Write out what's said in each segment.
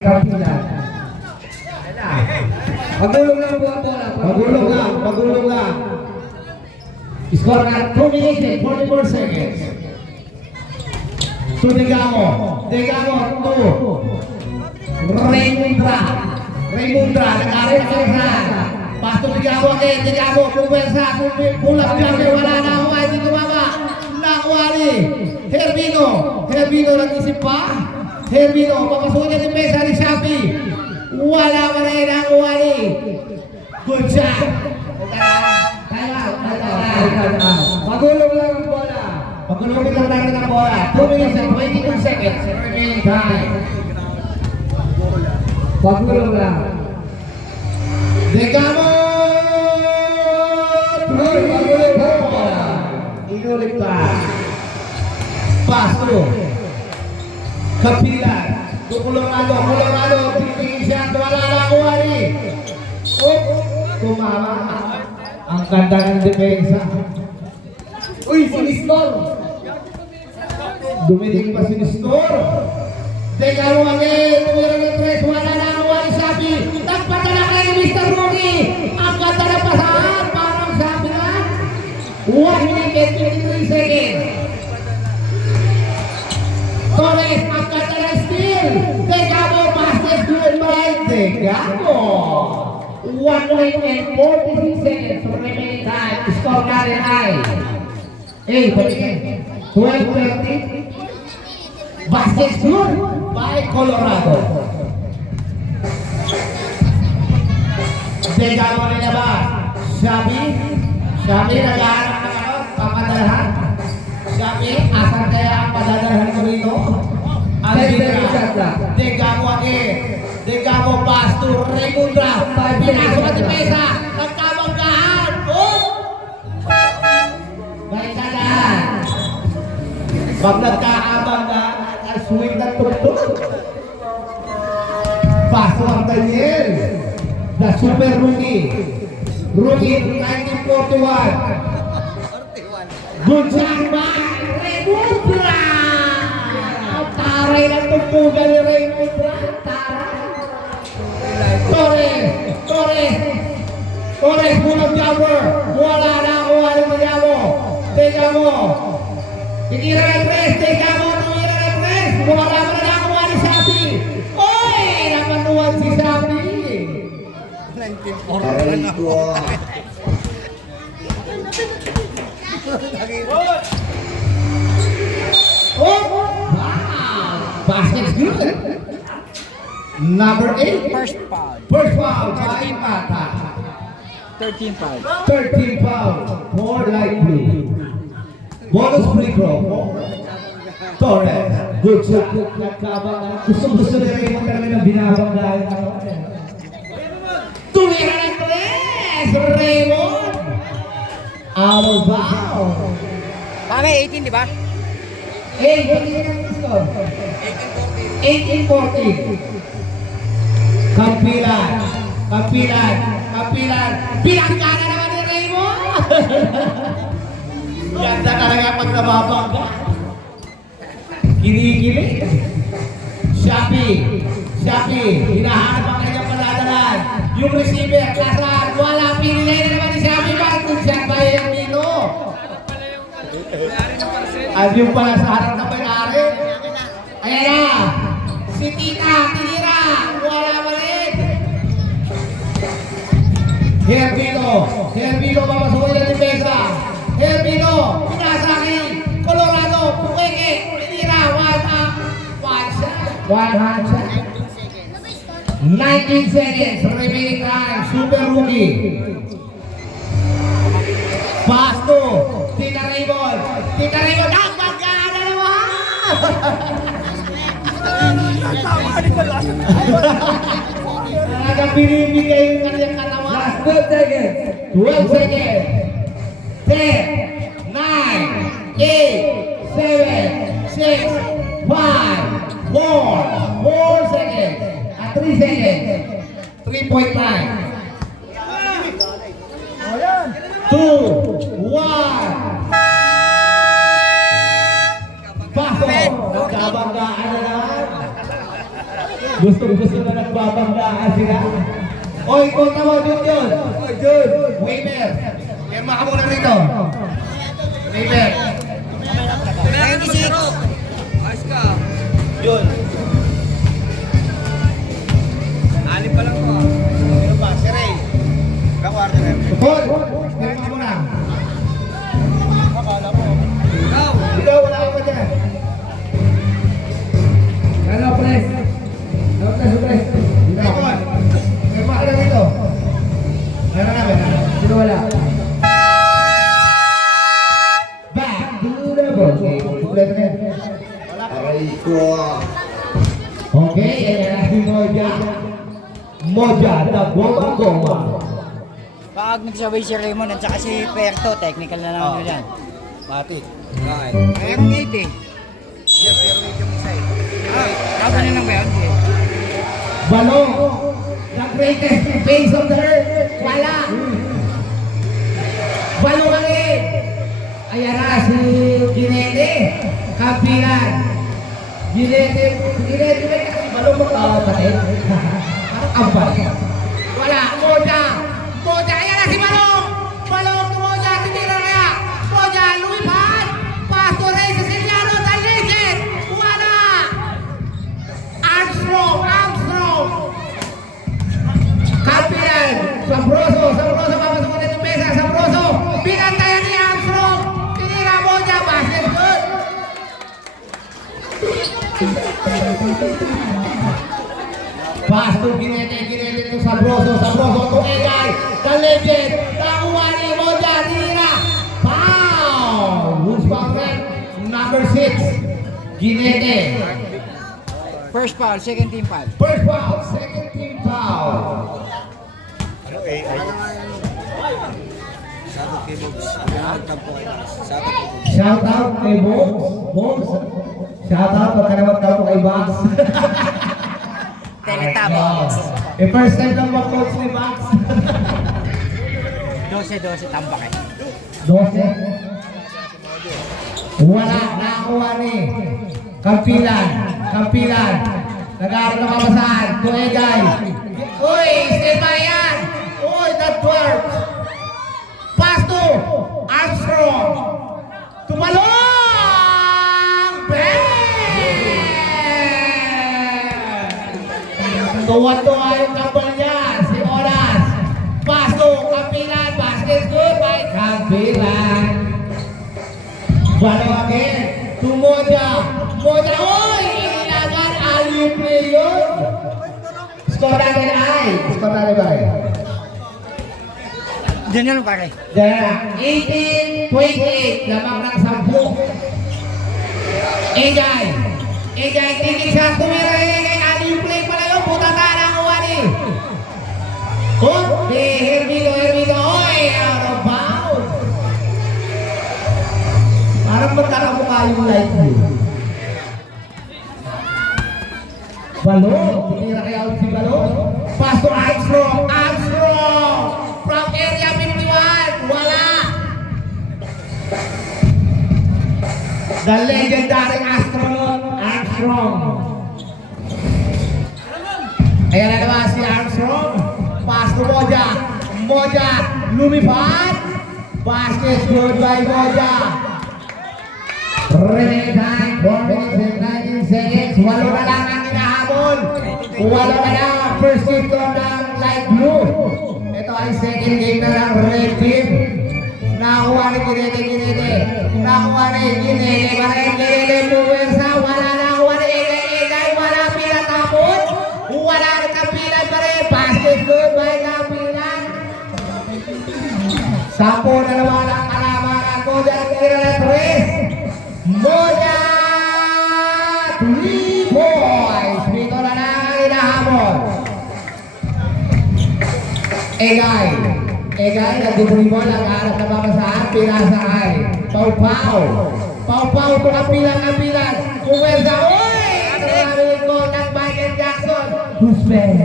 Kapilan. Magulong lang po ang bola. Magulong lang. Score na 2 minutes and 44 seconds. To Degamo 2. Raymondra, nag-arit na. Pasto Degamo again, Degamo, puwersa, pulang kami, wala na ako, hindi tumama. Nakuwali. Herbino, nag-isip pa. Herbino, papasukin yung mesa ni Shafi. Wala pa rin nakuwali. Good shot. Magulong lang ang bola. Pagkulungin lang natin ang bola. 2 minutes and 22 seconds remaining time. Magulong lang. Degamo! Magulong lang ang bola. Inulit pa. Paso. Kapilan. Colorado. Tingin siya. Wala na kuwari. Tumama. Ang ganda ng depensa. Uy, sinistor. Dumiting pa si Nestor. Degamo again. Tumira ng 3. Wala na kuwari sabi. Nagpadala kayo ni Mr. Rocky. Ang ganda na pasahan. Parang sabi na. 1 minute and 23 seconds. Torres, ang ganda na steal. Degamo, passes to the right. Degamo. 1 minute and 46 seconds remaining time. Score natin ay 12-30. Baskets good by Colorado. Degamo na ba? Shabi nag-aarap ng papadalhan. Shabi, asan kaya ang padadalhan ko rito? Degamo again. Degamo pass to Raymondra. Pinasok at mesa. Nagkamanggahan. Baitadan. Pag nagkaabanggahan, swing na tuktok. Paso ang Daniel. The super rookie. Rookie 1941. Good shot by Raymondra. Taray na tugtugan ni Raymondra. Torres, pulang jumper. Wala na ako, ano mo? Degamo. Titira ng 3. Degamo, tumira ng 3. Wala pa na ako, ano Shafi? Oy, napanuwan si Shafi. 1940 na ako. Oh, wow. Basket's good. Number 8. First foul. First foul, by Mata. 13 foul. 13 foul for light blue. Bonus free throw. Torres. Good shot. Nagkabang. Gusto na rin mo talaga ng binabanggahan. Tumira ng 3. Raymond. Out of bounds. Kami 18, di ba? 18-14. Kapilan. Bilangga na naman ni Raymond. Ganda talaga pag nababangga. Kinikilig. Shafi. Hinahanap ang kanyang paladalan. Yung receiver, nasaan? Wala, pinilay na naman ni Shafi. Bakit siya bayan dito? At yung pala sa harap na may-ari. Ayan na. Si Tita, tinira. Wala pa rin. Herbino, papasukin na ni Pesa. Herbino, pinasakin. Colorado, pumeke. Tinira, one hand shot. 19 seconds, remaining time. Super rookie. Pasto, Tita Raymond, nagbanggaan na naman! Talagang binibigay yung kanyang katawan. Last 12 seconds. 12 seconds. 10, 9, 8, 7, 6, 5, 4 seconds. At 3 seconds. 3-point line. 2, 1. Paso. Nagkabanggaan na naman. Gusto na nagbabanggaan sila. Oy, konta mo, Jun. Oy, Jun. Waver. Pirma ka muna rito. Waver. 96. Ayos ka. Jun. Alim pa lang ko. Ano ba? Si Ray. Kakwarto na. Paul, pirma mo na. Akala mo. Ikaw. Ikaw, wala ka pa dyan. Ano, pres? Ano, pres? Dito ako. Ikaw, pirma ka na rito. Meron na, meron na. Sino wala? Back to the ball. Kompleto na yan. Aray ko. Okay, ayan na si Moja. Moja, nagwawag-goma. Pag nagsabay si Raymond at saka si Perto, technical na lang nyo dyan. Pati. Okay. Mayroong 80. Yes, pero yung isa eh. Ah, ganun lang ba yun? Balong. The greatest face of the earth. Wala. Balungangin. Ayan na si Ginete. Kampilan. Ginete may kasi balong mo kapatid. Parang ampal. Wala. Moja. Ayan na si Balong. Balong to Moja. Tinira kaya. Moja. Lumipad. Pastor Rey Ceciliano. Taligid. Wala. Armstrong. Kampilan. Sabroso. Papasok ulit yung mesa. Sabroso. Pinantayan ni Armstrong. Tinira Moja. Basket good. Pastor Ginete to Sabroso to Egay, the legend, nakuha ni Moja, tinira, pow! Who's foul red? Number 6, Ginete. First foul, second team foul. First foul, second team foul. Shout out kay Bogs. Shout out, pagka naman daw kay Bogs. Teletabos. First time lang mag-coach ni Bogs. 12-12, tambak eh. 12. Wala, nakakuha ni Kampilan. Nag-aaral na kabasahan. Tuegay. Uy, Stebayan. Uy, that works. Pass to Armstrong. Tumalong! Bang! Tuwa-tuwa yung kapal niya. Si Oras. Pass to Kampilan. Basket good by Kampilan. Wala again. To Moja. Uy! Inilagan alley play yun. Score natin ay. Score natin ba? Diyan yun pare. Diyan na. 18-28. Lamang ng 10. Egay, tingin siya. Tumira Egay. Alley play pala yun. Puta ka ng uwani. Kunti. Hermito. Oy! Out of bounds. Parang magkakamukha yung light blue. Balong. Tinira kaya ulit si Balong. Pass to Armstrong. From area 51. Wala. The legendary astronaut Armstrong. Ayan na naman si Armstrong. Pass to Moja. Lumipad. Basket good by Moja. Remaining time, 4 minutes and 19 seconds. Walo na lang ang hinahabol. Walo na lang ang first game ng light blue. Ito ay second game na ng red team. Nakakuha ni Ginete. Parang Ginete puwersa. Wala nakakuha ni Egay. Wala pinatapon. Wala Kampilan pa rin. Basket good by Kampilan. Sampo na naman ang kalamangan ko. Dahil tira na 3. Moja! 3 points! Dito na lang ang hinahabol. Egay, nag-dribble ang harap na babasahan. Pinasa ay Pau-Pau to Kampilan. Kuwersa. Uy! Ito na ang ko ng Michael Jackson. Husband.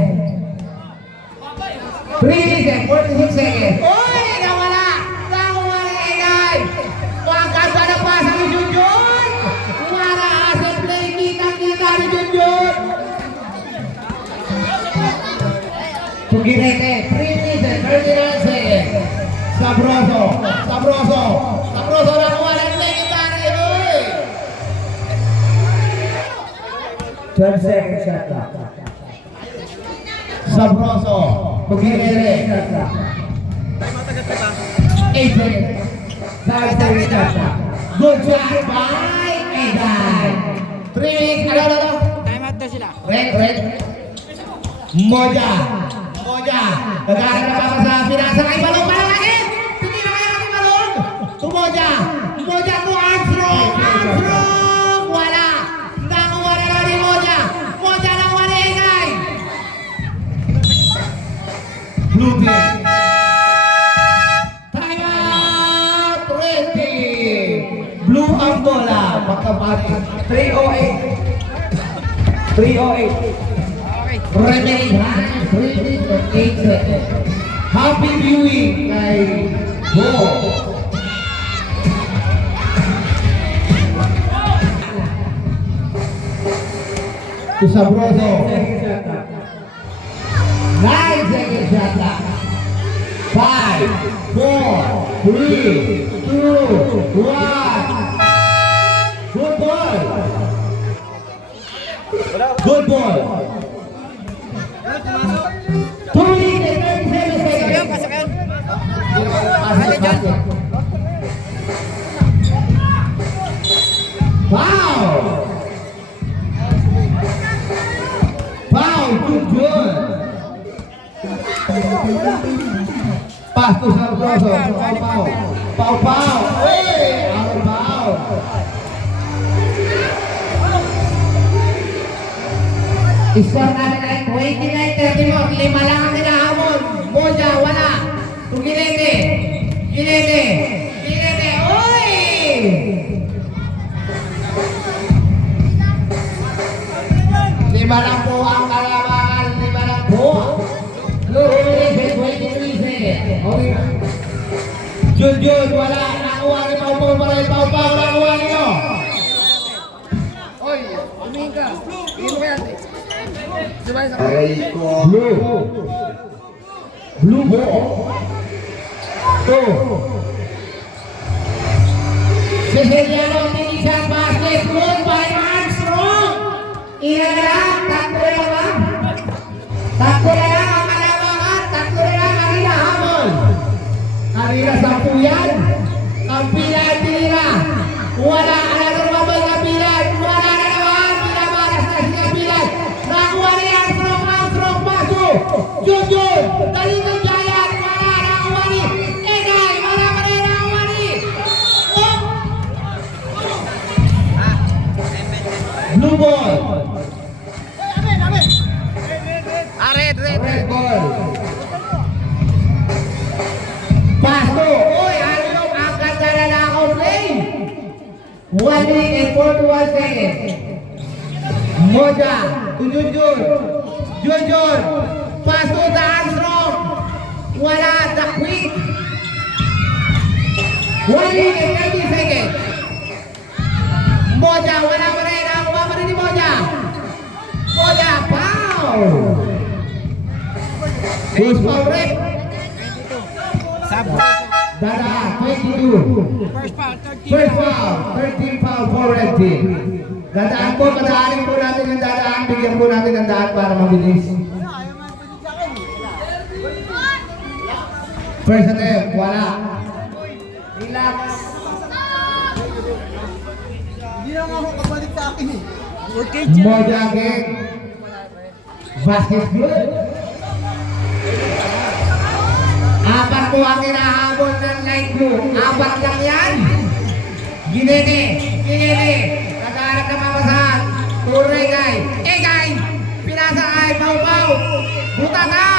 3 minutes, 46 seconds. Uy! Nawala! Nakuha ni Egay! Magkanda na pasa ni Junjun! Wala asset play. Kita ni Junjun! Tuginete, 3 minutes, 39 seconds. Sabroso, Sabroso, Sabroso nakuha ng legendary, uy! 12 seconds shot clock. Sabroso, Tuginete, 8 seconds. 5 seconds shot clock. Good shot by Edan. 3 minutes, ano? Time out na sila. Red. Moja. Naghahanap na ako sa pinasa kay Balong. Balong lagi! Hindi na kaya kay Balong! To Moja to Armstrong! Wala! Nakuha na lang ni Moja nakuha ni Egay! Blue team. Time out! 20! Blue ang bola. Magkabati. 308. 308. Remaining time, 3 minutes and 8 seconds. Happy viewing kay Bo. To Sabroso. 9 seconds shot clock. 5, 4, 3, 2, 1. Good ball. Good ball. 2 minutes and 37 seconds. Pasakan. Foul, good. Pass to Sabroso. Foul. Hey, out of bounds. Score natin ay 29-34. 5 lang ang hinahamon. Moja, wala. Tuginete. Uy! 5 lang po ang kalamangan. 5 lang po. Luhulisin, 23 seconds. Okay. Jun, wala. Nakuha ni Pau para ni Pau. Nakuha niyo. Oy, umingin ka. Tingin mo kaya. Sabay sa Blue ball. 2. Siciliano Tinisang basket. Good by Armstrong. Iyan lang. Tatlo lang ang kalamangan. Tatlo lang ang hinahamon. Kanina 10 yan. Ang pila ay tinira. Wala na lumabas ang pila. Wala na naman. Pinamalas na si Kapilan. Nakuha ni Armstrong. Paso. Jun. Dali ng Giant. Wala. Nakuha ni Egay. Wala pa rin nakuha ni. Oh! Blue ball. Red. Red ball. Paso. Uy, ano ang ganda na naka-play? 1 minute and 41 seconds. Moja to Jun. Paso to Armstrong. Wala, the quick. 1 minute and 30 seconds. Moja, wala pa rin. Nakuha pa rin ni Moja. Foul. Who's foul rep? Dada, 22. First foul, 13 foul for red team. Dadaan po, padaanin po natin yung dadaan. Bigyan po natin ng daan para mabilis. First attempt, wala. Relax. Hindi na nga ako kapalit sa akin eh. Moja again. Basket good. 4 po ang hinahabol ng light blue. 4 lang yan. Ginene. Nagharap na mamasahan. Turay kay Egay. Pinasa kay Pau. Buta ka.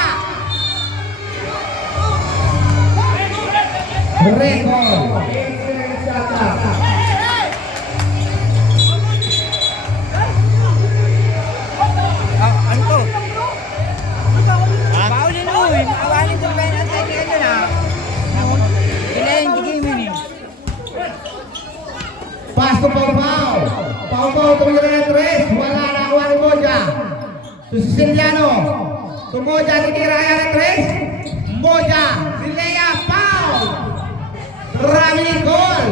Record. Ano to? Paulin mo, awalin ko pa yung antay nyo na. Ilayin, di game yun eh. Pass to Pau. Tumira ng 3. Wala na kuha ni Moja. To Siciliano. To Moja, titira yan ang tres. Moja, Lilea, foul. Rami goal.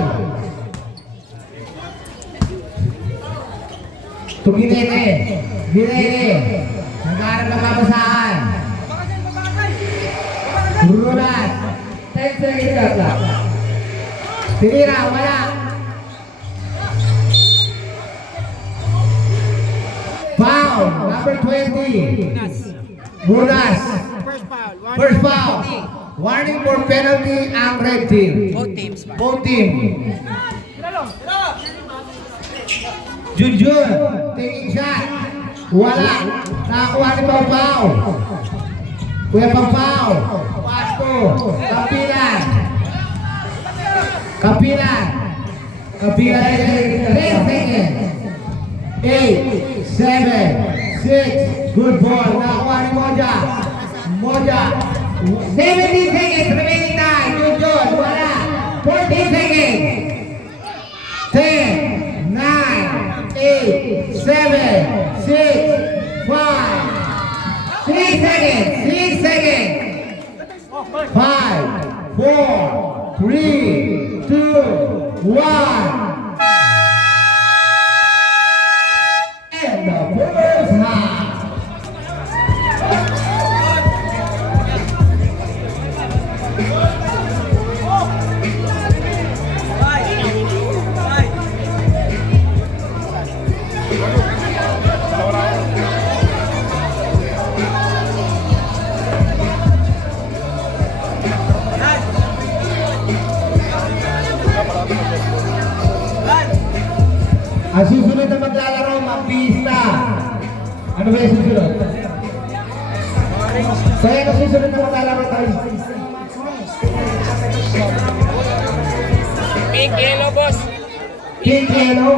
To Ginete. Ginete. Nagkaroon ng kabasahan. Rulas. 10 seconds shot lang. Tinira, wala. Foul, number 20. Rulas. First foul. Warning for penalty ang red team. Both teams ba? Both team. Junjun, taking shot. Wala. Nakakuha ni Pau. Kuya Pau. Pasto. Kapilan. Kapilan. Kapilan. 10 seconds. 8, 7, 6. Good ball. Nakakuha ni Moja. Moja. 17 seconds remaining time. Junjun. Wala. 14 seconds. 10, 9, 8, 7, 6, 5, 3 seconds, 6 seconds. 5, 4, 3, 2, 1. And the first half. Ang susunod na maglalaro, mag-pista. Ano ba yung susunod? Kaya ang susunod na maglalaro tayo. Pink yellow, boss. Pink yellow.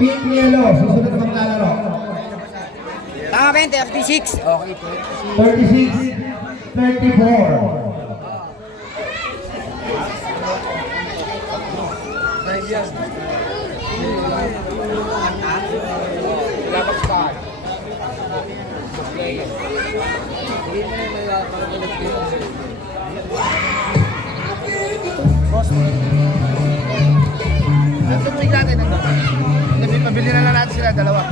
Pink yellow. Susunod na maglalaro. Tama ba yun? 36? Okay, 36, 34. Labas pa. Natupig natin ang dapat. Pabili na lang natin sila, dalawa.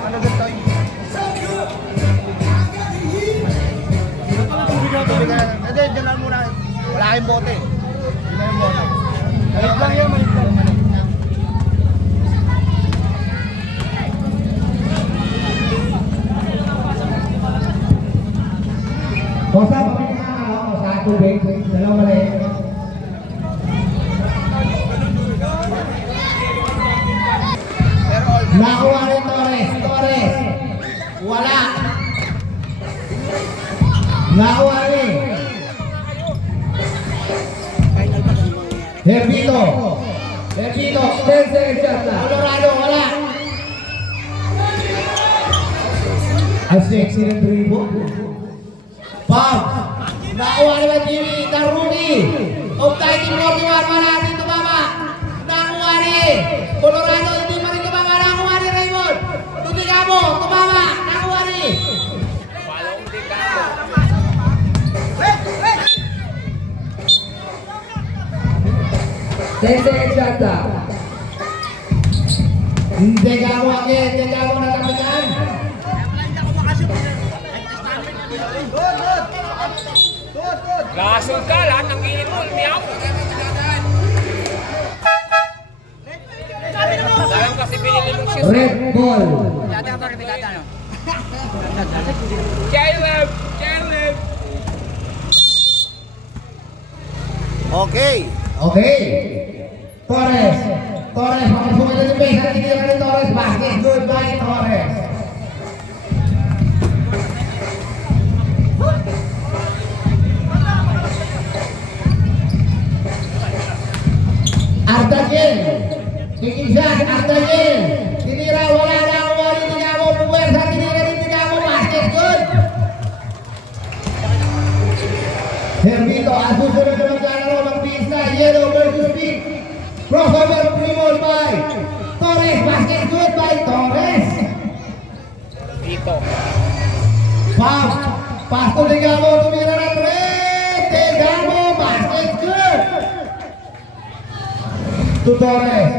Ano ba tayo? Hindi, dyan lang muna. Wala kayong bote. Dyan lang yung bote. Malit lang yan, malit lang. Kosa, pabili ka na ako sa tubig. Dalawang mali. Nakuha ni Torres. Torres. Wala. Nakuha ni Herbito. Herbito. 10 seconds shot na. Colorado. Wala. Ang sexy ng dribble. Pop! Nakuha naman Jimmy, Daruni! Of 1941, wala natin tumama! Nakuha ni Colorado, hindi pa rin tumama! Nakuha ni Raymond! Tutigamo, tumama! Nakuha ni! Hindi ka mo agad, hindi ka mo natapitan! Lasong ka, lahat ng gilid mo, lumiyaw. Sayang kasi binili mong shoes. Red ball! Dati ba rin dati ano? Caleb! Caleb! Okay. Okay. Torres. Torres, makasukin na si Pesa. Tinira ni Torres. Basket. Goodbye, Torres. Ardagin. Taking shot. Ardagin. Tinira. Wala na ang wali. Tingamo. Puwersa. Tinira ni Tingamo. Basket. Good. Herbito. Ang susunod na maglalaro. Mag-pista. Yellow versus pink. Crossover 3-ball by Pasto Degamo tumira ng 3. Degamo, basket good. To Torres.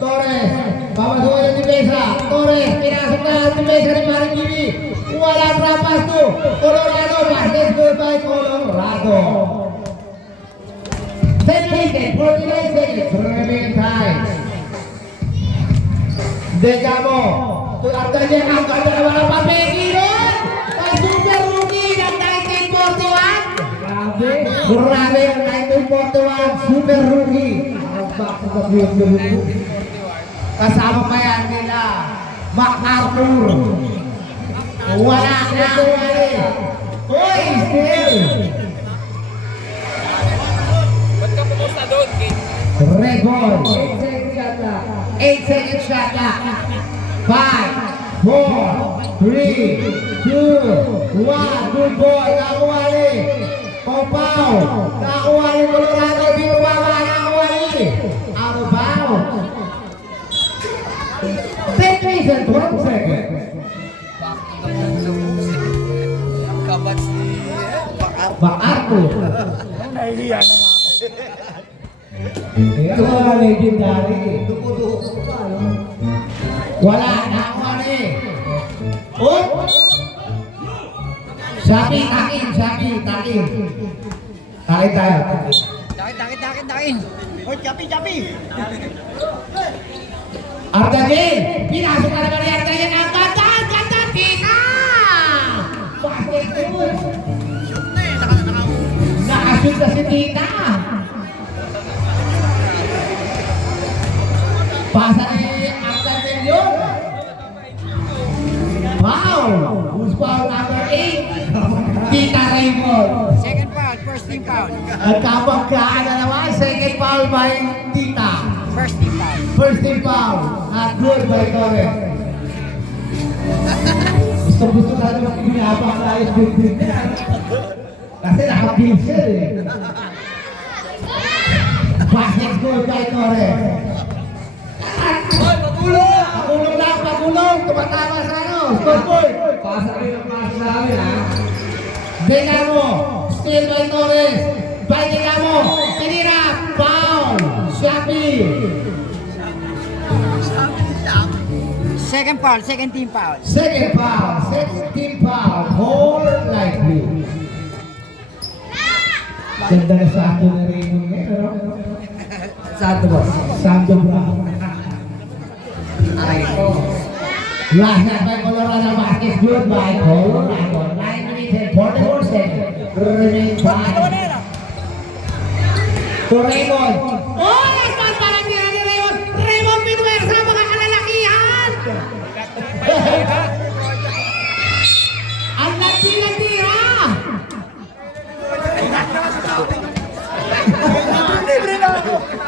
Torres, babasukan yung depensa. Torres, pinasok na ang depensa ni Maring Gibi. Wala trapas to. Colorado, basket good by Colorado. 10 seconds, 49 seconds, remaining time. Degamo, to Artanya, ang ganda na wala pa Pekirun. Ang super rookie ng 1941. Grabe ang 1941, super rookie. Kasama pa yan nila MacArthur. Wala na wala. Hoy, still. Ba't ka pumunta doon, King? Red ball. 8 second shot na. 5, 4, 3, 2, 1. Good boy. Nakuha ni Pau. Nakuha ni Colorado. Dito ba ba? Nakuha ni out of bounds. 10 minutes and 12 seconds. Kabats ni MacArthur. Ito mga legendary. Wala. Nakuha ni. Oh! Sabi, takin. Takin tayo. Dakin. Hoy, chapi. Artagin! Pinasok na naman ni Artagin. Ang ganda! Tita! Basket good! Nakashoot na si Tita! Pasa ni Artagin yun! Foul! Who's foul number 8? Tita Raymond! Second foul, first team foul. Nagkapagkaan na naman. Second foul by Tita. First team foul. First team foul. Not good by Torres. Gusto na naman ginabang na yung big niya. Kasi naka-bill siya eh. Basket good by Torres. Pagulong. Tumatama sa ano. Scoreboard. Pasa rin ang pasa namin ha. Degamo. Steal by Torres. By Degamo. Pinira. Foul. Shapi. Second foul, second team foul. Second foul. Second team foul. More likely. Ganda na Santo na Raymond ngayon. Ano? Santo boss. Santo Brown. Ay, ito. Last night by Colorado basket good by Colorado. 9 minutes and 44 seconds. Remaining time. To Raymond. Oh, last one para tira ni Raymond. Raymond Pinuersa, mga kalalakihan. Ang lati-latira.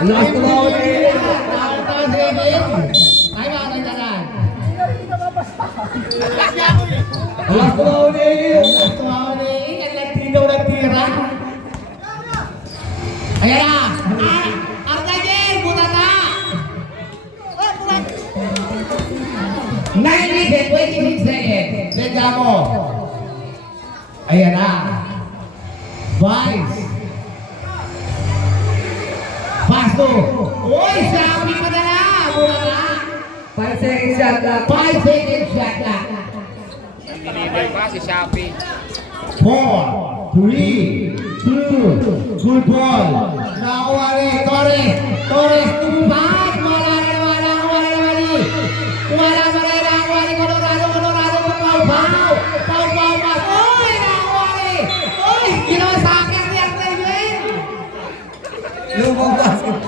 Last ko ba ulit? Ay, mga kandaran. Last ko ba ulit? Last one eh. Ang latino natira. Ayan na. Artagin, butata. 9 minutes and 26 seconds. Degamo. Ayan na. Vice. Pasto. Uy, sabi pa na na. Butata. 5 seconds shot lang. 5 seconds shot lang. Tinibay pa si Shopee. 4, 3, 2, good ball. Nakuha ni Torres. Torres, tumupad. Wala na naman ni. Wala ni Colorado. Pau. Uy, nakuha ni. Uy, ginawa sa akin ni Artagin. Lumang basket.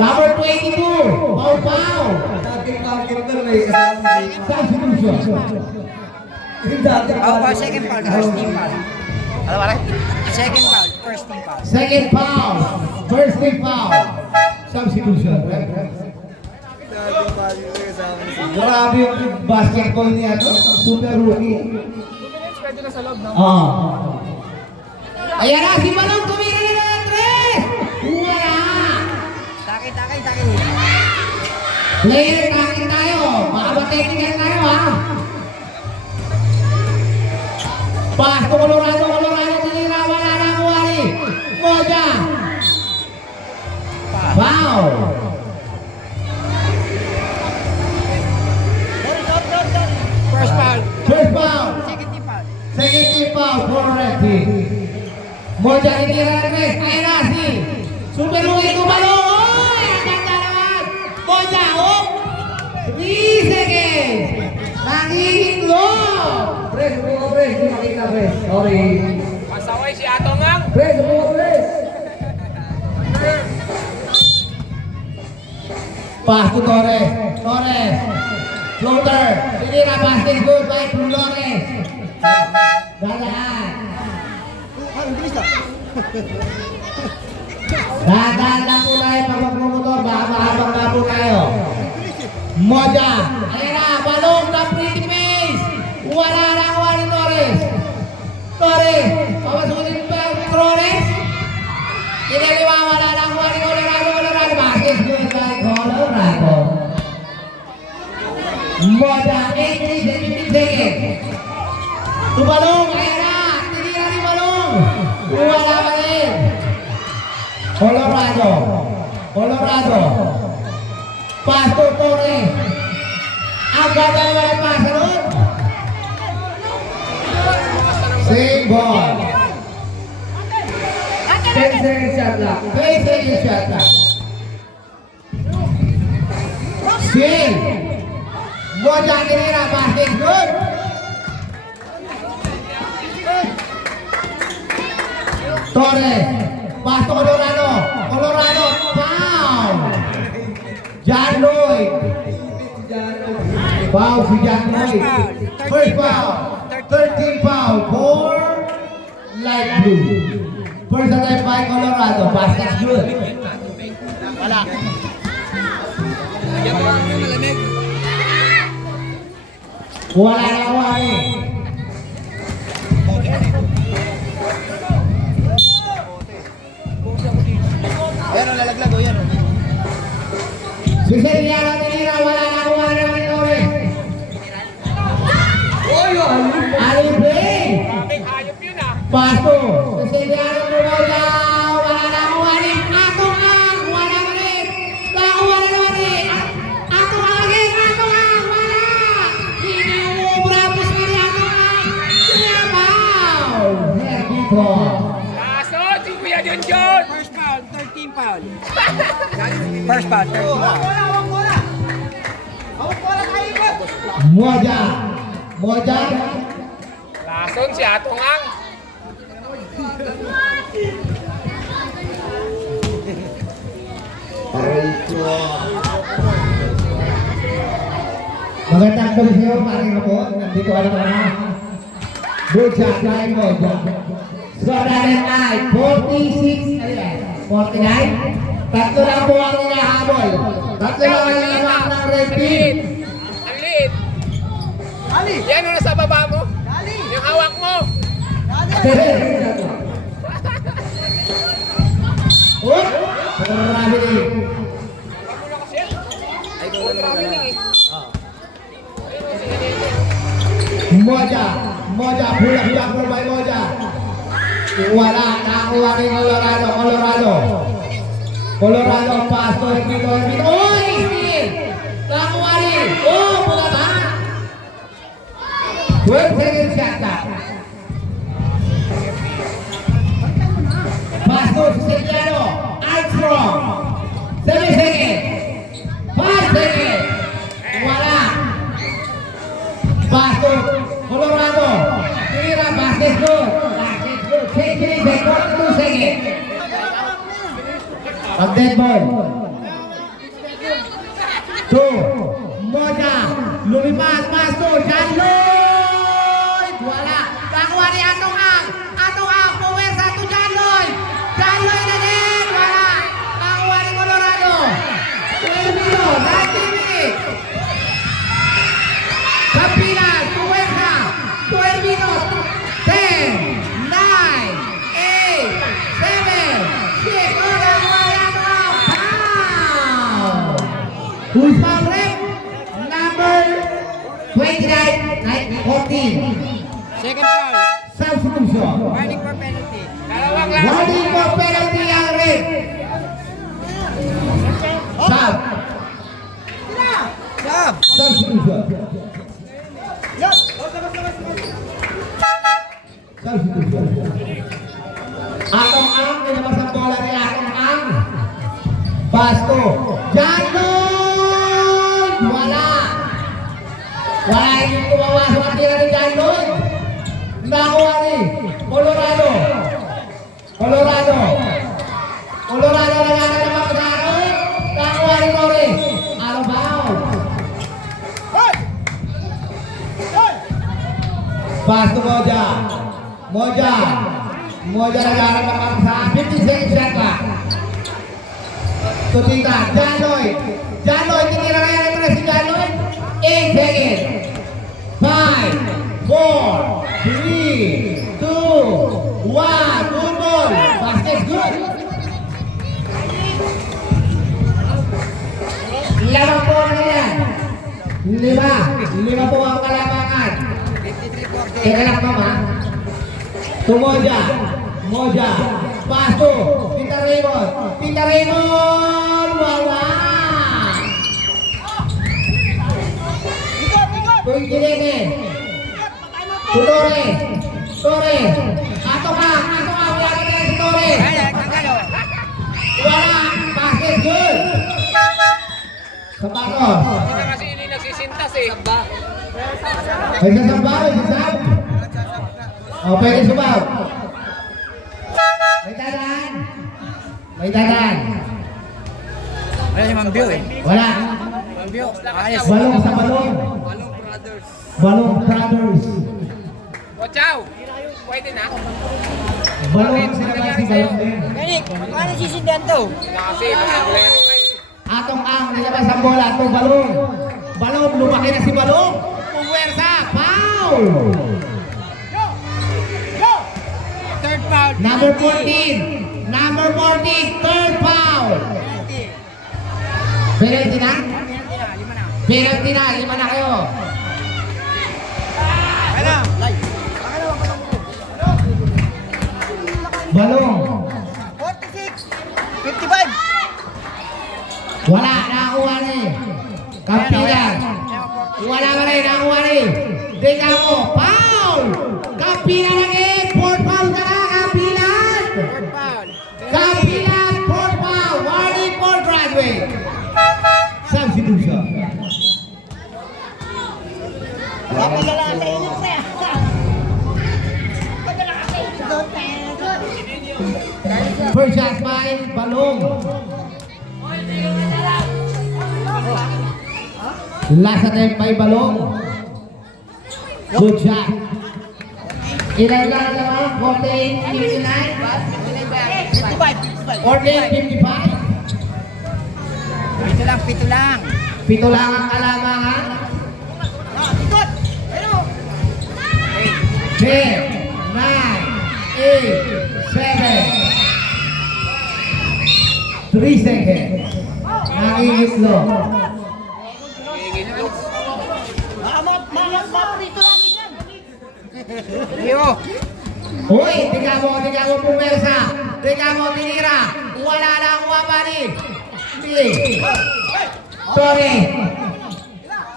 Number 22, Pau. Dating market na may kasama. Substitution. Yung dating Oh, market. second foul, first team foul. Ano ba? Second foul, first team foul. Second foul. First team foul. Substitution. Grabe yung basketball niya to. Super rookie. Pwede na sa loob, no? Ayan na, si Balong tumira na ng 3. Wala. Takin. Player, takin tayo. Makapag-technical tayo ha. Pasto Colorado, tinira, wala na ang wari. Moja. Foul. First foul. First foul. Second team foul. Second team foul for red team. Moja tinira ng Chris. Ayrasi. Superluwi tumalo. Oy! Ang ganda naman. Moja, oh! 3 seconds. Nangihiglo. Pres, buka pres. Hindi makita pres. Sorry. Pasaway si Atong ang. Pres, buka pres. Pass to Torres. Torres. Floater. Tinira, basket good by Flores. Dadaan. Dadaan lang po tayo pag magmumotor. Baka mahabang na po tayo. Moja. Ayan na. Balong na pretty face. Wala na ang wali Torres. Torres. Pamasukin pa ang Torres. Kiniliwa. Wala na ang wali Colorado. Basket good by Colorado. Moja. 8 seconds. Tubalong. Ayan na. Tinira ni Balong. Wala pa rin. Colorado. Pastor Torres. Ang ganda naman ang pasa nun. Same ball. 10 seconds shot lang. 10 seconds shot lang. Same. Moja tinira. Basket good. Torres. Pasto Colorado. Foul. John Lloyd. Foul si John Lloyd. First foul. 13 foul for light blue. First attempt by Colorado. Basket good. Wala. Wala na wari. Ayan ang lalaglag o yan. Si Seriano tinira, wala na kuha naman ni Torres. Ali play. Bakit hayop yun ah? Pasto. Si Seriano Moja, wala na kuha ni Atong Ang. Wala na rin. Nakuha na naman rin. Atong Ang again. Atong Ang. Wala. Hindi umubrapos na ni Atong Ang. Sinabaw. Herbito. Kaso, si Kuya John. First foul, 13 foul. First foul, 13 foul. Moja. Lason si Atong ang. Magandang gabi sa iyo, paring Ramon. Nandito ka na. Good shot by Moja. Score natin ay 46, 49. Tatlo lang po ang hinahabol. Tatlo lang ang hinahabol ng red team. Ang liit. Yan ano sa baba mo? Yung hawak mo. Oh! Marami din. Traveling eh. Moja, pull up jumper by Moja. Wala, nakakuha ni Colorado, pass to Herbito. Oy! Steal! Nakakuha rin. Oh, pula ba? 12 seconds shot na. Pass to Seriano. Armstrong. 7 seconds. 5 seconds. Wala. Pasto, Colorado. Tira, basket good. 6 seconds, 2 seconds. Pag-dead ball. 2. Moja. Lumipas, Pasto. John Lloyd. Wala. Nakuha ni Atong Ang. Puwersa to John Lloyd. John Lloyd again. Wala. Nakuha ni Colorado. 12 minutes. 19 minutes. Kapilan, puwersa. 12 minutes. 10, 9, 8, 7, 6. Oh, nakuha ni Atong Ang. Foul. Who's foul rep? Number 29, 14. Second foul. Sa Warning for penalty ang red. Sab. Sab! Substitution. Substitution. Atong ang nilabas ang bola ni Atong ang. Pasto. Janloy! Wala. Wala yung kumawa sa matira ni Janloy. Nakuha ni Colorado. Colorado na nga na makasarot. Nakuha ni Mori. Arabaw. Pasto Moja nagharap naman sa 50 seconds pa. Tutita, Janoy, tinira kaya naman si Janoy. 8 seconds. 5, 4, 3, 2, 1. Good ball. Basket good. 5 po na yan. 5 po ang kalamangan. 53 po. Teka lang mama. Moja, Pasto, Tita Raymond, wala. Tuwing Gilene, Torres, ato ka, wala ka na si Torres. Wala, basket good. Sapatos. Hindi na kasi yun yung nagsisintas eh. May sasabaw. O, pwede sumaw. May dadaan. Wala si Mambio eh. Wala. Mambio, ayos. Balong sa balong. Balong Brothers. O, ciao! Pwede na. Balong sila ba si balong din? Menik, paano sisindihan to? Kasi, masakla yan. Atong ang nilabas ang bola. Atong balong. Balong, lumaki na si balong. Puwersa, foul. Third foul. Number 14, third foul. Penalty na? Penalty na, 5 na kayo. Balong. 46, 55. Wala, nakakuha ni. Kampilan. Wala ka rin, nakakuha ni. Dika mo, foul! Kampilan again, 4th foul ka na, Kampilan! Third foul. Kampilan, 4th foul, warning for Broadway. Substitution. First shot by Balong. Last attempt by Balong. Good shot. Ilan lang naman? 14, 59? 14, 55? Pito lang. Pito lang ang kalamangan. 10, 9, 8, 7. 3 seconds. Nangingitlo. Iyo. Uy, tiga mo pumersa. Tiga mo tinira. Wala na ang wabani.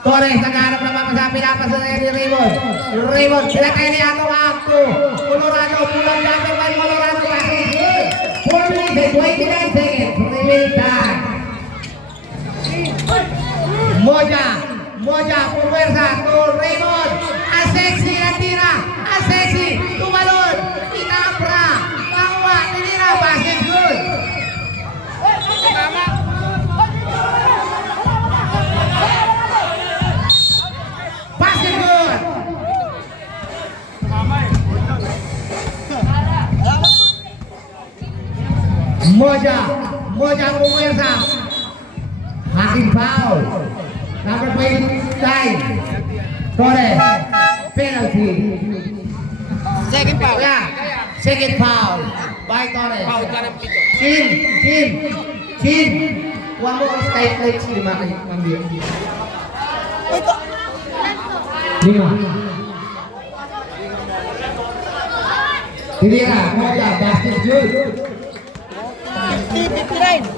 Torres, naghanap naman sa pinapas na ni Raymond. Raymond, pinakay ni Ato Akto. Colorado, pulang dami by Colorado. 4 minutes and 29 seconds. Remaining time. Moja, pumersa to Raymond. Asexi na tira. Asexi, tumalon. Inabra. Kawa, tinira. Basket good. Basket good. Moja pumersa. Hacking foul. Number 29. Torres. Penalty. Second foul. Yeah. Second foul. By Torres. Foul ka ng pito. Chin. One more strike plate. 5 kay Mambio. 5. Tinira, Moja, basket good. 59.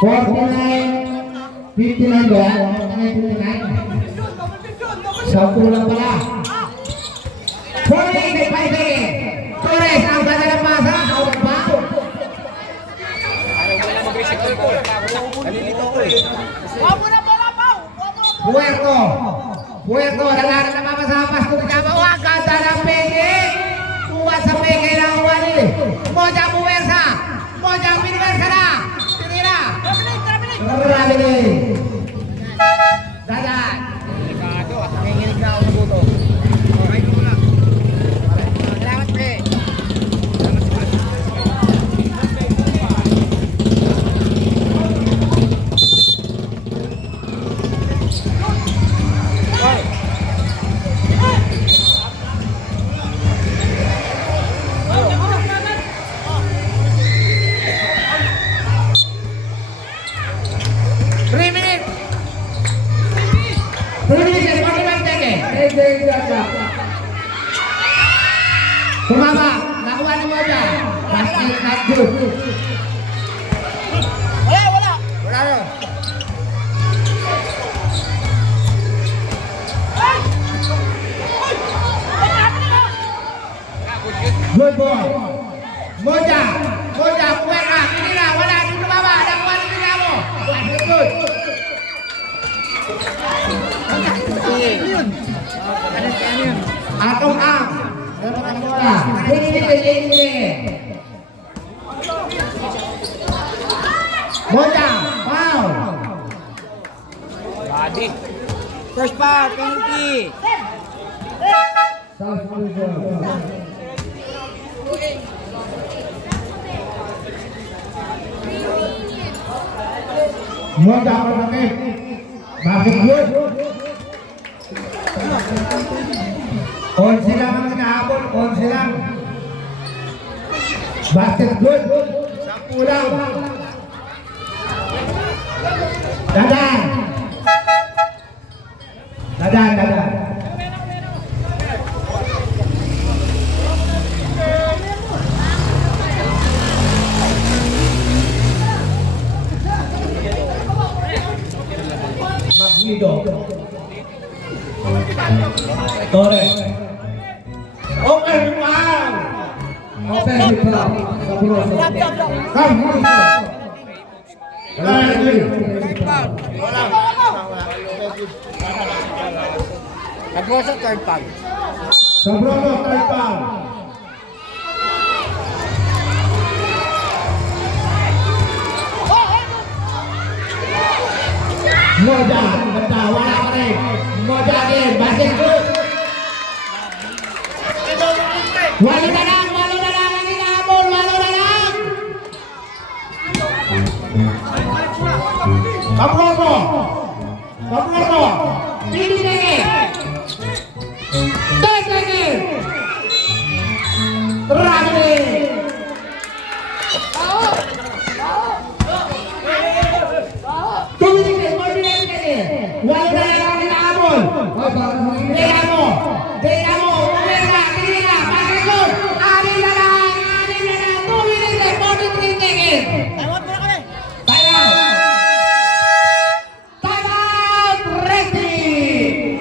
49, 59 ba? 59. 10 lang pala. 48, 5 seconds. Torres, ang ganda ng pasa. Out of bounds. Nalilito ko eh. Puerto. Puerto, naglarang na mapasapas kung tama. Oh, ang ganda ng peke. Kuha sa peke na uwali. Moja Puwersa. Moja Pinwersa na. Tinira. Traveling. Dadan. Delikado ah. Nanginginig na ako ng buto. Okay, go lang. Salamat, pre. Sumama, nakuha ni Moja. Basket not good. Wala yun. Good ball. Moja. Moja, Puwersa. Tinira, wala. Di sumama. Nakuha ni Tinamo. Basket good. Yun. Ano yun? Atong ang. Dapat ang bola. Hindi. Moja, foul. Body. First foul, penalty. South Africa. Moja pakai. Basket good. On silang ang kinahabol. On silang. Basket good. 10 lang. Dadan. Dadan. Magnido. Torres. Open foul. Open foul. Sabroso. Come. Nag-go sa third foul. Sabroso, third foul. Moja, ganda, wala pa rin. Moja again, basket good. Walo na lang ang inaabol, walo na lang. Sabroso. Hindi second. 10 seconds. Traveling. Tumitigil, walo na lang ang inaabol. Dinamo, Puwersa, tinira, basket good. Anin na lang, 2 minutes, 43 seconds. Time out, ready.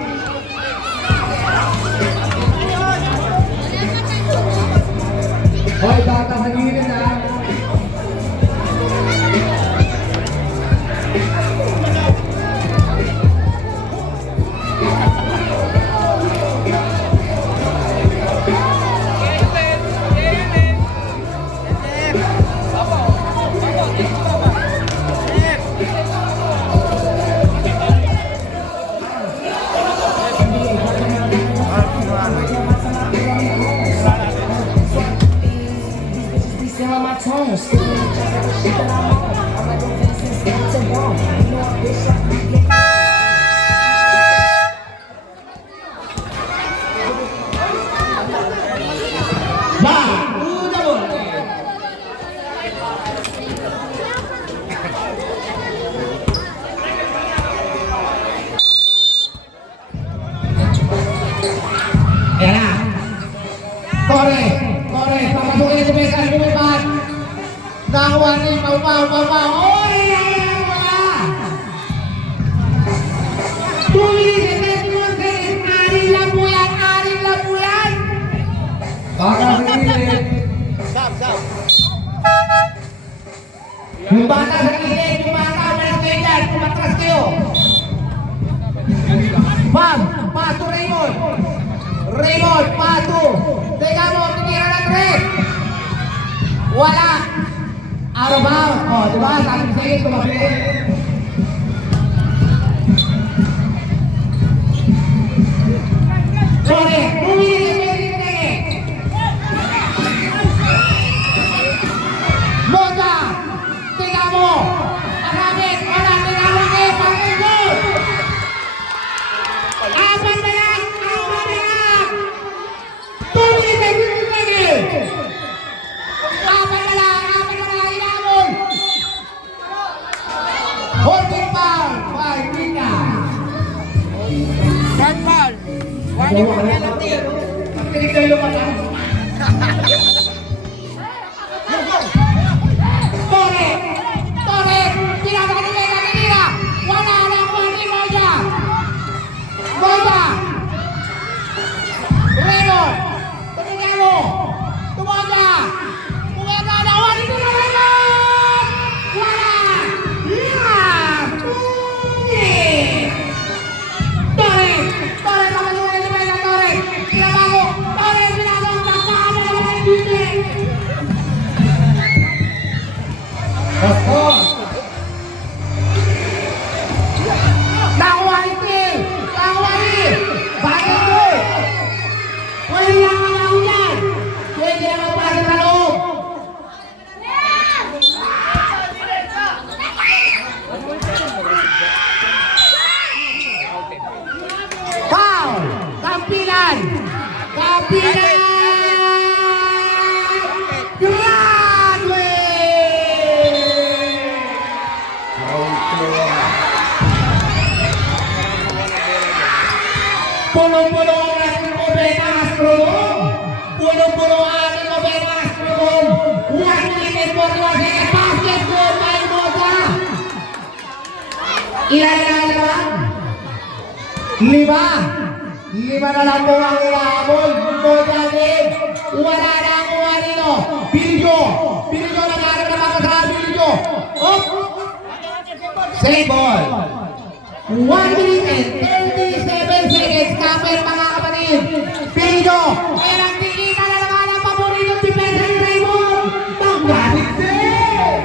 Yung bata sa gilid, yung bata, umalis kayo dyan, kumatras kayo. Bam, pato Raymond. Raymond, pato. Teka mo, tinira ng red. Wala. Out of bounds. O, diba? Sabi ko sa'yo, tumapilin. Sorry, Moja, tiga mo. Arabin, wala, tiga mo kayo, pag-ingot. Apat na yan, apat na yan. Tumitin, tumitin. Apat na lang, inamon. Holding foul, by Rita. Third foul. Warning for penalty. Kinig kayo lumatan. Torres, tinira. Wala lang ni Moja. Raymond, tumingin mo. Tumoja. Puwera na, wala ni Raymond. Wala. Torres, nakalungan ni Mena Torres. Pinabago, kakaanan na wala ni Bite. Nakuha ni Phil! Bakit mo? Walang lang yan! Pwede na magpasa sa loob! Foul! Kampilan! Graduate! Puno-puno ang ating Obena Astrodome. Puno-puno ang ating Obena Astrodome. 1 minute 41 seconds. Basket goal by Moja. Ilan na naman? 5. 5 na lang po ang ilahabol. Moja din. Wala na ang kuha nito. Biljo nagharap na makasama. Biljo. Up. Save ball. 1 minute and 37 seconds. Kapit mga kapatid. Pildo. Kaya nagkikita na naman ang paboritong depensa ni Raymond. Paggalit din.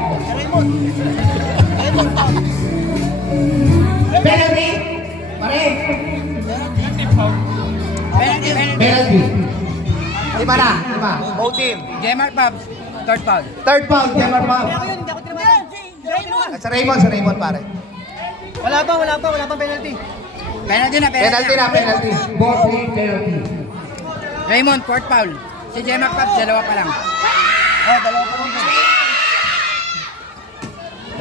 Penalty. Pare. Penalty. Lima na. Both team. Jemar Pabs. Third foul. Third foul. Jamar Pam. Sa Raymond pare. Wala pa penalty. Penalty na. Penalty. Both team penalty. Raymond, fourth foul. Si Jemar Pabs, dalawa pa lang.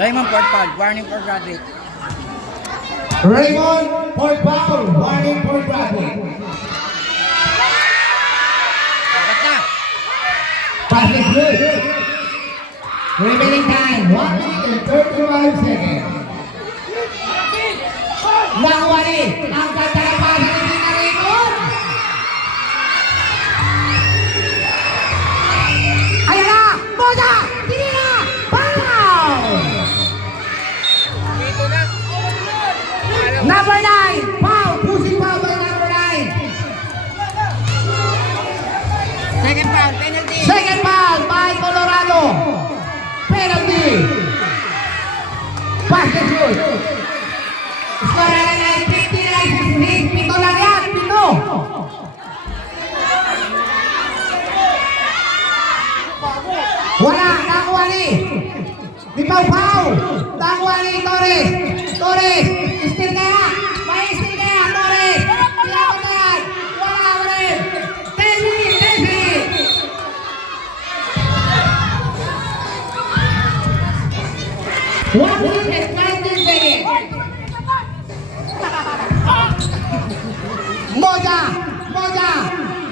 Raymond, fourth foul. Warning for graduate. Raymond, fourth foul. Warning for graduate. Agad na. Pass is good. Remaining time, 1 minute and 35 seconds. Nakuha rin ang ganda ng pasa ni Tina Raymond. Ayan na! Moja! Tinira! Foul! Dito na. Number 9! Foul! Pushing foul by number 9. Second foul, penalty. Second foul by Colorado. Penalty. Basket shoot. Skor na 59-66. Pito lang yan. Pito. Wala. Nakuha ni. Di Pau. Nakuha ni Torres. Steal kaya. May steal kaya. Torres. Tinapot na yan. Wala pa rin. 10 minutes. One minute and 19 seconds. Moja.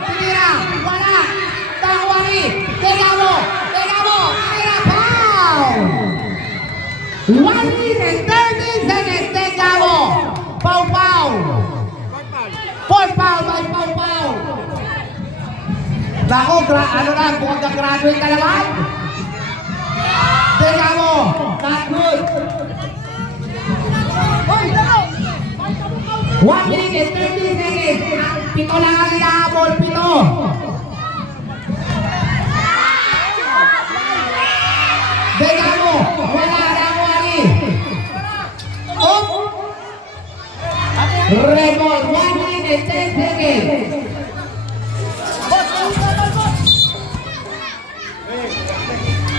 Tinira. Wala. Nakuha ni. Teka mo. Tira. Foul. 1 minute and 13 seconds. Teka mo. Pau. Fourth foul by Pau. Nako, ano na, mukhang nag-graduate ka naman. Degamo, not good. 1 minute, 30 seconds. Pito lang ang inaabol, pito. Degamo, wala na wari. Up. Red ball, 1 minute, 10 seconds.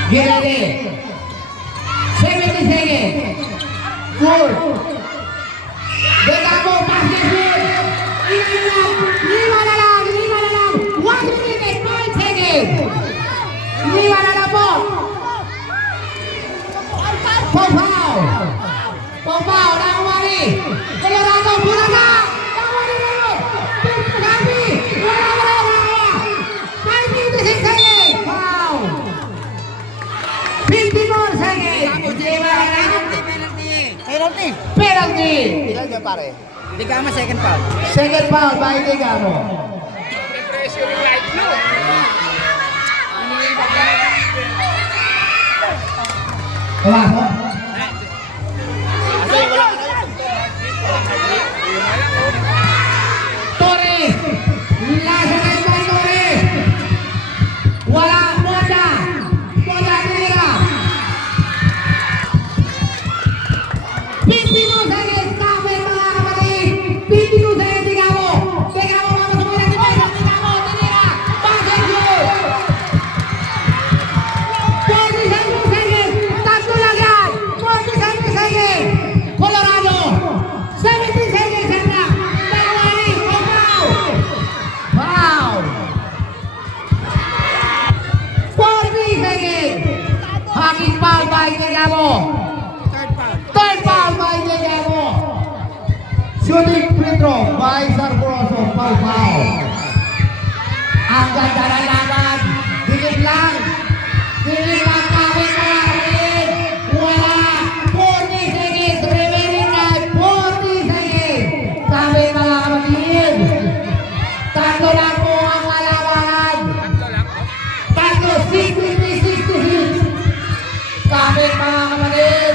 Gilade, 70 seconds. Good. Degamo, basket. Lima na lang. 1 minute, 5 seconds. Lima na lang po. Popao, Nangwari. Colorado, Bulaga. Nangwari. Gabi. Wala. 56 seconds. Foul. 50 more seconds. Penalty. Ilan dyan pare? Degamo second foul. Second foul by Degamo. Pressure yung light blue. Pumasok. Torres. Lasa na ito, Torres. Wala. Moja tira. 52 seconds. Kapit mga kapatid. 52 seconds. Degamo. Mamasok na kita. Degamo. Tira. Basket goal. 47 seconds. Tatlo lang yan. 47 seconds. Colorado. 17 seconds. Nangwari. Foul. 40 seconds. Hacking foul by Degamo. Third foul by Degamo. Shooting free throw by Sarporoso. Foul. Ang ganda na laban. Dikit lang kapit mga kapatid. Wala. 40 seconds. Remaining time. 40 seconds. Kapit mga kapatid. Tatlo lang po ang kalaban. Tatlo. 66. Kapit mga kapatid.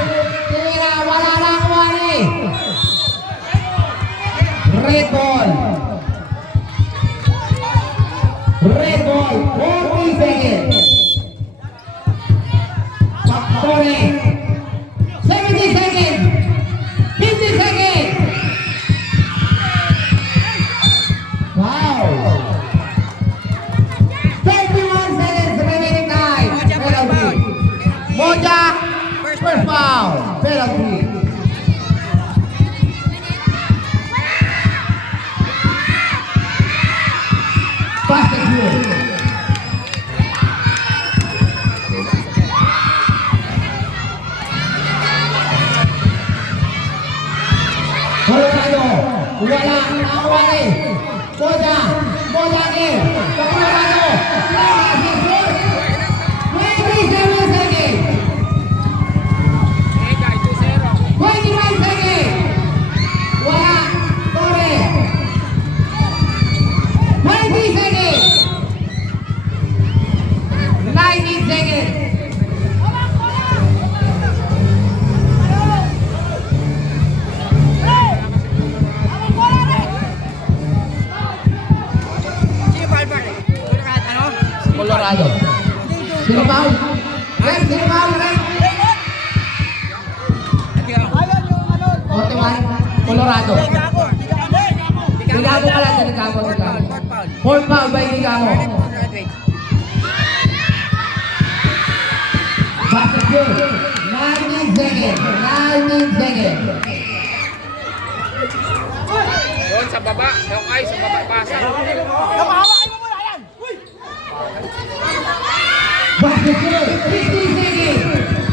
Tira. Wala lang wari. Red ball. 40 seconds. Torres. 70 seconds. 50 seconds. Wow. 31 seconds remaining time. Penalty. Moja. First foul. Penalty. Basket goal. Colorado, wala, Nangwari. Moja again. Colorado, 27 seconds. 25 seconds. Wala, Torres. 20 seconds. 19 seconds. Colorado. Sino foul? Red, sino foul? Red. 41. Colorado. Degamo pala, Degamo. Fourth foul by Degamo. Basket goal. 19 seconds. Doon sa baba. Okay, sa baba. Pasa. Basket goal. 16 seconds.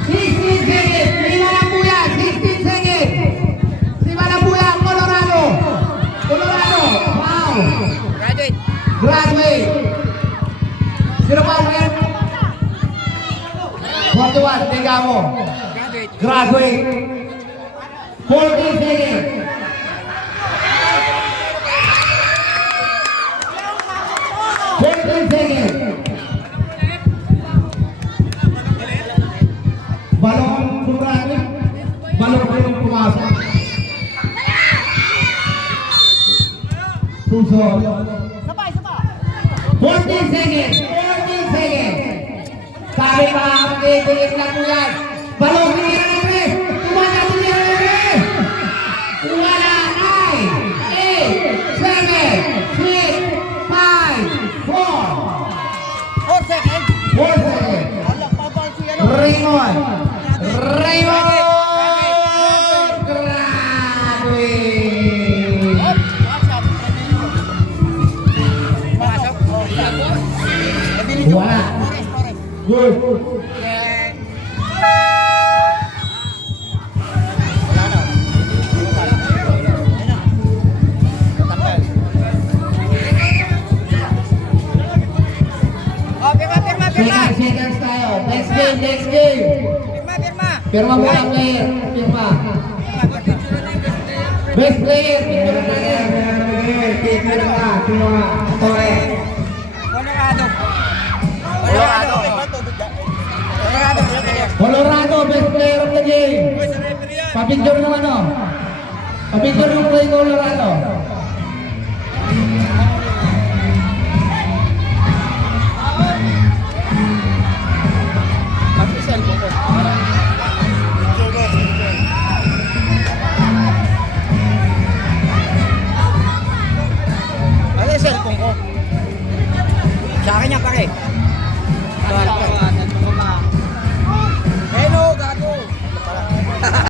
16 seconds. 5 lang po yan. 16 seconds. 5 lang po yan. Colorado. Wow. Graduate. Sino pa rin? 41. Degamo. Graduate. 40 seconds. 14 seconds. balong ko yung pumasok. Puso. 14 seconds. 14 seconds. Sabi pa, mag-ibigit lang po yan. Balong ko yan, Andre. Tumana po yan, Andre. Wala, 9, 8, 7, 6, 5, 4. 4 seconds. 4 seconds. Wala, pabal si ano. Raymond! Raymond! Grabe! Wala. Good. Seconds tayo. Next game, next game. Pirma muna player. Pirma. Best player. Picture natin. Picture na. Pirma. Torres. Colorado, best player of the game. Papicture ng ano? Papicture ng play Colorado.